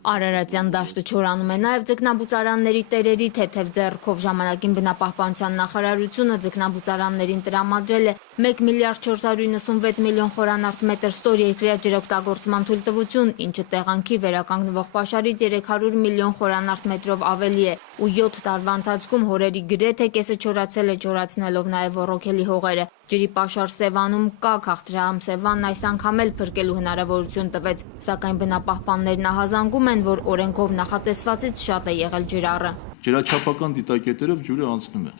Արարատյան դաշտը չորանում է նաև ձկնաբուծարանների տերերի թեթև ձեռքով։ Ժամանակին բնապահպանության նախարարությունը ձկնաբուծարաններին տրամադրել է 1 միլիարդ 496 միլիոն խորանարդ մետր ստոր երկրյա ջրօգտագործման թույլտվություն, ինչը տեղանքի վերականգնվող պաշարից 300 միլիոն խորանարդ մետրով ավելի է, ու 7 տարվա ընթացքում հորերի գրեթե կեսը չորացել է, չորացնելով նաև ոռոգելի հողերը։ Ջրի պաշար Սևանում կա, Քաղցրահամ Սևանն այս անգամ էլ փրկելու հնարավորություն տվեց, սակայն բնապահպաններն ահազանգում են, որ օրենքով նախատեսվածից շատ է եղել ջրառը։ Ջրաչափական դիտակետերով ջուրը անցնում է։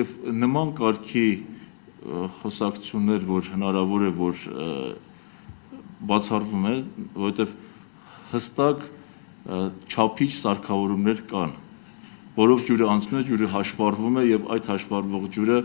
Եվ նման կարգի խոսակցություններ, որ հնարավոր է, որ բացառվում է, որովհետև հստակ չափիչ սարքավորումներ կան, որով ջուրը անցնում է, ջուրը հաշվառվում է եւ այդ հաշվառվող ջուրը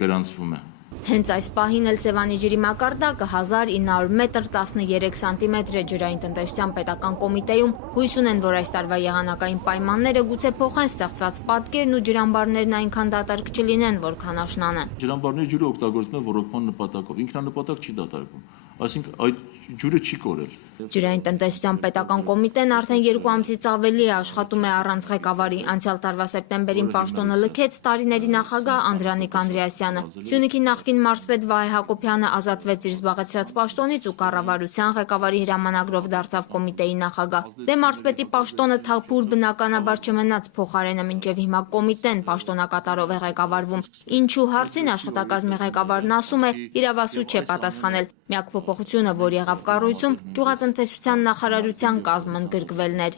գրանցվում է։ Հենց այս պահին էլ Սևանի ջրի մակարդակը 1900 մետր 13 սանտիմետր է։ Ջրային տնտեսության պետական կոմիտեում հույս ունեն, որ այս տարվա եղանակային պայմանները գուցե փոխեն ստեղծված պատկերն ու ջրամբարներն այնքան դատարկ չլինեն, որքան աշնանը։ Ջրամբարների ջուրը օգտագործվում է ոռոգման նպատակով, ինքնանպատակ չի դատարկվում, այսինքն այդ ջուրը չի կորել։ Ջրային տնտեսության պետական կոմիտեն արդեն 2 ամսից ավելի է աշխատում է առանց ղեկավարի։ Անցյալ տարվա սեպտեմբերին պաշտոնը լքեց տարիների նախագահ Անդրանիկ Անդրեասյանը։ Սյունիքի նախկին մարզպետ Վահե Հակոբյանը ազատվեց իր զբաղեցրած պաշտոնից ու կառավարության ղեկավարի հրամանագրով դարձավ կոմիտեի նախագահ։ Դե մարզպետի պաշտոնը թափուր բնականաբար չմնաց, փոխարենը մինչև հիմա կոմիտեն պաշտոնակատարով է ղեկավարվում։ Ինչու հարցին աշխատակազմի ղեկավարն ասում է, իրավասու չէ պատասխանել։ Միակ փոփոխությունը, որ եղավ կառույցում, գյուղատնտեսության նախարարության կազմն ընդգրկվելն էր։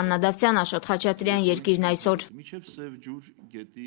Աննա Դավթյան, Աշոտ Խաչատրյան, Երկիրն այսօր։